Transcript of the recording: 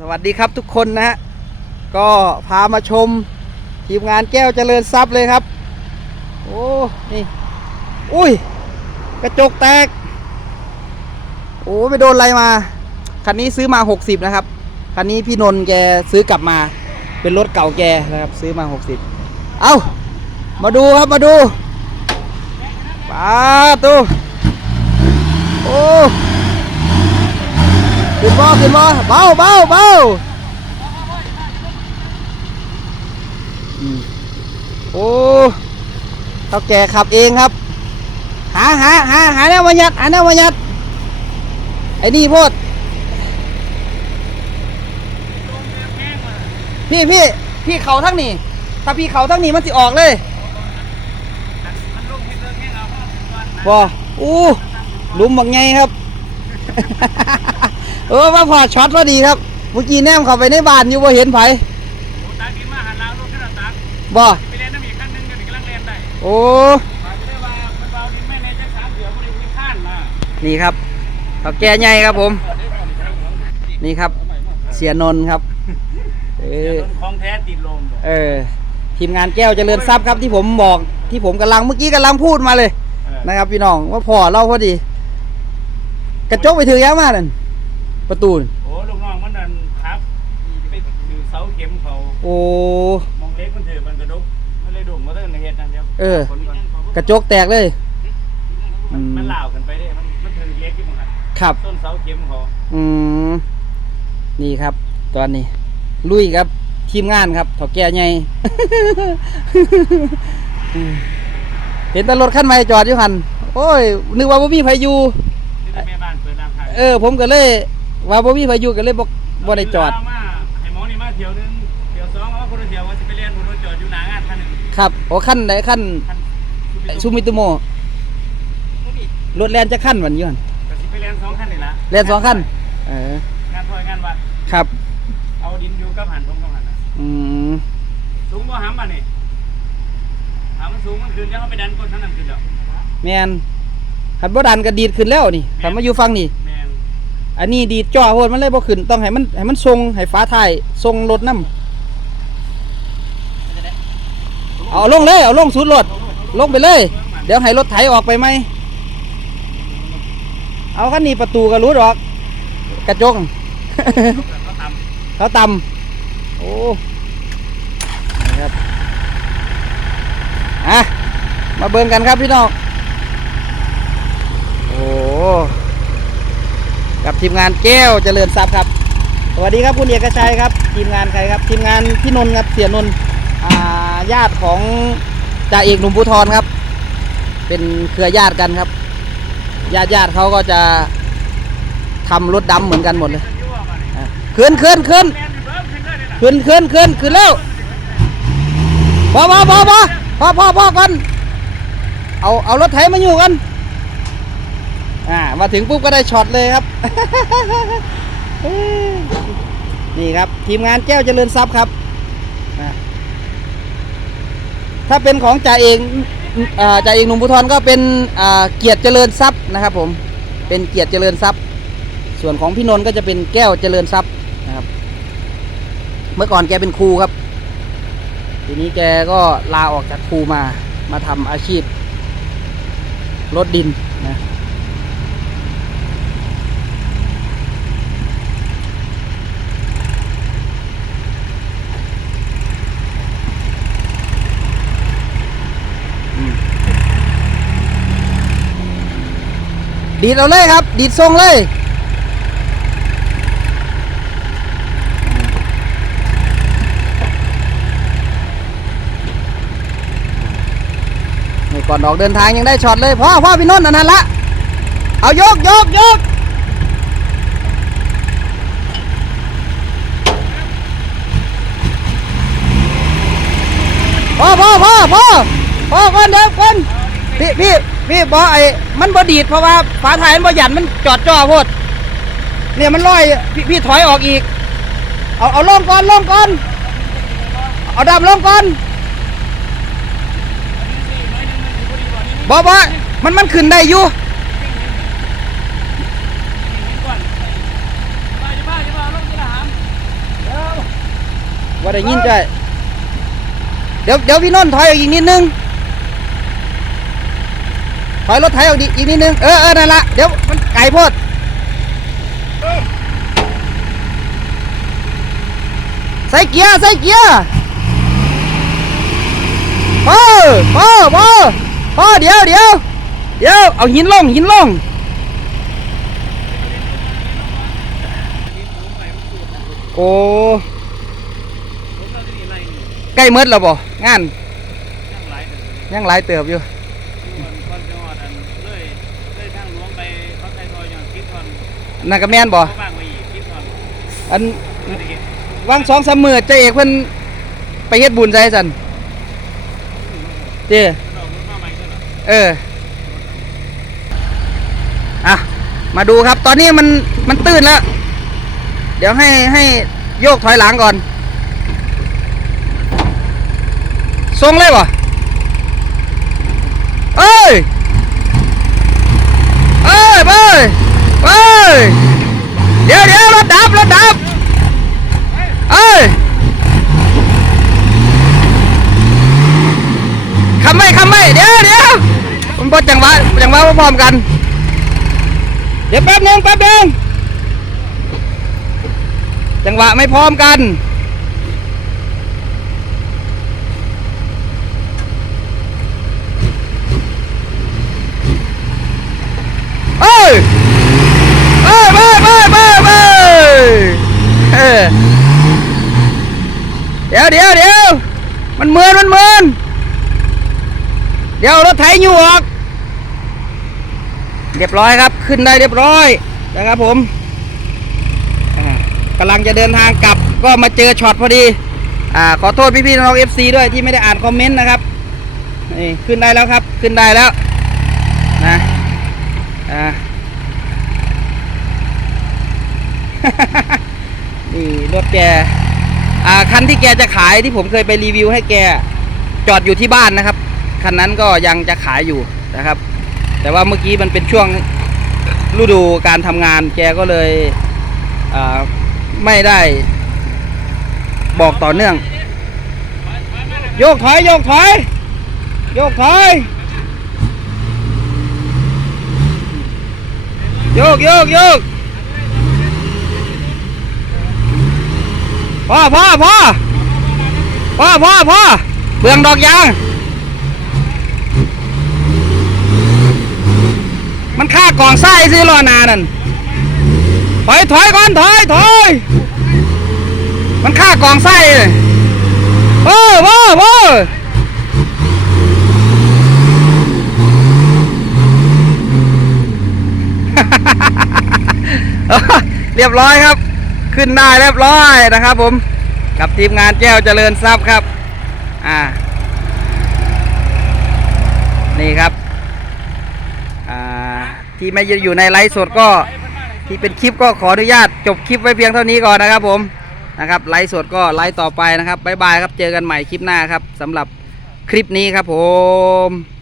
สวัสดีครับทุกคนนะฮะก็พามาชมทีมงานแก้วเจริญทรัพย์เลยครับ โอ้นี่อุ้ย กระจกแตก โอ้ไปโดนอะไรมา คันนี้ซื้อมา 60 นะครับ คันนี้พี่นนท์แกซื้อกลับมา เป็นรถเก่าแกนะครับ ซื้อมา 60 เอามาดูครับมาดูป้าตูโอ้ ขึ้นบ่ขึ้นบ่เบาเบาเบาโอ้เท่าแก่ขับเองครับ หาหาหาหาแนวมายัดหาแนวมายัดไอ้นี่โพดพี่พี่พี่เขาทั้งนี้ถ้าพี่เขาทั้งนี้มันสิออกเลยบออู้ลุมบักไงครับ เออว่าพอช็อตว่าดีครับเมื่อกี้แนมเข้าไปในบ้านอยู่บ่าเห็นไผตากินมาหันลางรถขึ้นหน้าตักบ่ไปเล่นน้ำอีกครั้งหนึงกันอีกกำลังเล่นได้โอ้มาจะได้ว่ามันเบาดินแม่ในจักสามเดือนไม่ได้มีข้านมานี่ครับเขาแก่ใหญ่ครับผม นี่ครับ เสียนนท์ครับ เออ โดนของแท้ติดลมเออทีมงานแก้วเจริญทรัพย์ครับที่ผมบอกที่ผมกำลังเมื่อกี้กำลังพูดมาเลยนะครับ พี่น้องว่าพอเราพอดี กระจกไปถือยังมานั่น ประตูนั่นโอ้ลูกน้องมันนั่นครับไปถือเสาเข็มเขาโอ้ มองเล็กมันถือมันกระดุกมันเลยดุ่มมาตั้งแต่เหตุนั้นเดียวเออ คนก่อนกระจกแตกเลย มันอืมมันเหล่ากันไปได้มันมันถือเล็กที่มันหันครับ ต้นเสาเข็มเขาอืมนี่ครับ ตอนนี้ ลุยครับทีมงานครับเถาแก่ใหญ่ อืมเห็นแต่รถคันใหม่จอดอยู่หันโอ้ย นึกว่าบ่มีไผอยู่ ที่แม่บ้านเปิดน้ำขายเออ ผมก็เลย ว่าบ่มีไผอยู่ก็เลยบ่บ่ได้จอดเามาให้หมอนี่มาเที่ยวหนึงเที่ยวสองเอาว่าคนละเที่ยวว่าสิไปเรียนคนละจอดอยู่หน้างานคันหนึ่งครับโอ้คันไหนคันคันไอ้ซูมิโตโมรถแล่นจะคันวันอยู่หันก็สิไปเรียนสองคันนี่ละแล่นสองคันเอองานถอยงานวัดครับ เอาดินอยู่กับหันตรงกับหันน่ะอืมสูงกว่าหำอะนี่หำมันสูงมันขึ้นยังเอาไปดันก้นท่านนั่นขึ้นแล้วแม่นคันบ่ดันก็ดีดขึ้นแล้วนี่คันมาอยู่ฝั่งนี่แมน อันนี้ดีจ่อโพดมันเลยบ่ขึ้นต้องให้มันให้มันทรงให้ฟ้าท้ายทรงรถน้ำเอาลงเลยเอาลงสุดรถลงไปเลย เดี๋ยวให้รถไถออกไปไหมเอาคันนี้ประตูก็รู้ดอก กระจกก็ต่เขาตำโอ้นี่ครับอะมาเบิ่งกันครับพี่น้องโอ้ กับทีมงานแก้วเจริญทรัพย์ครับ สวัสดีครับคุณเอกชัยครับ ทีมงานใครครับ ทีมงานพี่นนท์ครับเสียนนท์ญาติของจ่าเอกหนุ่มภูทรครับ เป็นเครือญาติกันครับ ญาติญาติเขาก็จะทำรถดำเหมือนกันหมดเลยขึ้นขึ้นขึ้นขึ้นขึ้นขึ้นขึ้นขึ้นขึ้นแล้วพอพอพอพอพอพอพอกันเอาเอารถไถมาอยู่กัน อ่ามาถึงปุ๊บก็ได้ช็อตเลยครับ นี่ครับ ทีมงานแก้วเจริญทรัพย์ครับ ถ้าเป็นของจ่าเองจ่าเองหนุ่มภูทรก็เป็นเกียรติเจริญทรัพย์นะครับ ผมเป็นเกียรติเจริญทรัพย์ ส่วนของพี่นนท์ก็จะเป็นแก้วเจริญทรัพย์นะครับ เมื่อก่อนแกเป็นครูครับ ทีนี้แกก็ลาออกจากครูมามาทำอาชีพรถดินนะ ดีดเอาเลยครับ ดีดทรงเลย ก่อนออกเดินทางยังได้ช็อตเลยพ่อพ่อพี่นนท์อันนั้นละ เอายกยกยกพ่อพ่อพ่อพ่อพ่อก่อนเดียวก่อนพี่พี่ พี่บอไอ้มันบอดีดเพราะว่าฝาท้ายมันบอหยันมันจอดจ่อโพดเนี่ยมันลอยพี่พี่ถอยออกอีก เอาเอาลงก่อนลงก่อน เอาดำลงก่อนบอบอมันมันขึ้นได้อยู่ว่าได้ยินใจเดี๋ยวเดี๋ยวพี่นนท์ถอยออกอีกนิดนึง ถอยรถไถออกดีอีกนิดนึง เออเออนั่นละเดี๋ยวมันไกลโพดใส่เกียร์ใส่เกียร์พอพอพอพอเดี๋ยวเดี๋ยวเดี๋ยวเอาหินลงหินลงโอ้ผมก็จะมีอะไรนี่ใกล้มืดแล้วบ่งานยังหลายเดือนเลยยังหลายเติบอยู่ นนั่นก็แม่นบ่บ้างไว้อีกคิดทอนอันไม่ได้วางสองสามมือเจ๊เอกเพิ่นไปเฮ็ดบุญใส่สันเจ้เรารถมาใหม่ก็เหรอเอออะมาดูครับ ตอนนี้มันมันตื้นแล้ว เดี๋ยวให้ให้โยกถอยหลังก่อน ทรงเลยวะเอ้ย เอ้ยเอ้ย เอ้ยเดี๋ยวเดี๋ยวรถดับรถดับเอ้ยคำไม่คำไม่เดี๋ยวเดี๋ยวมันพอจังหวะจังหวะพร้อมกัน เดี๋ยวแป๊บนึงแป๊บนึงจังหวะไม่พร้อมกัน เอ้ยเอ้ยเอ้ยเอ้ยเอ้ยเอ้ยเออ เดี๋ยวเดี๋ยวเดี๋ยวมันเมือนมันเมือนเดี๋ยวรถไถอยู่ออก เรียบร้อยครับ ขึ้นได้เรียบร้อยนะครับผมอ่ากำลังจะเดินทางกลับก็มาเจอช็อตพอดีอ่าขอโทษพี่ๆน้องเอฟซีด้วยที่ไม่ได้อ่านคอมเมนต์นะครับนี่ขึ้นได้แล้วครับ ขึ้นได้แล้วนะอ่านี่รถแก อ่าคันที่แกจะขายที่ผมเคยไปรีวิวให้แกจอดอยู่ที่บ้านนะครับ คันนั้นก็ยังจะขายอยู่นะครับ แต่ว่าเมื่อกี้มันเป็นช่วงฤดูการทำงานแกก็เลยอ่าไม่ได้บอกต่อเนื่อง โยกถอยโยกถอยโยกถอยโยกโยกโยก พ่อพ่อพ่อพ่อพ่อพ่อเบืองดอกยาง มันฆ่ากองไส้ซื้อรอนานั่นถอยถอยก่อนถอยถอยมันฆ่ากองไส้เลยเออเออเออเรียบร้อยครับ ขึ้นได้เรียบร้อยนะครับผมกับทีมงานแก้วเจริญทรัพย์ครับ อ่า นี่ครับ อ่า ที่ไม่อยู่ในไลฟ์สดก็ ที่เป็นคลิปก็ขออนุญาตจบคลิปไว้เพียงเท่านี้ก่อนนะครับผม นะครับไลฟ์สดก็ไลฟ์ต่อไปนะครับบ๊ายบายครับ เจอกันใหม่คลิปหน้าครับสำหรับคลิปนี้ครับผม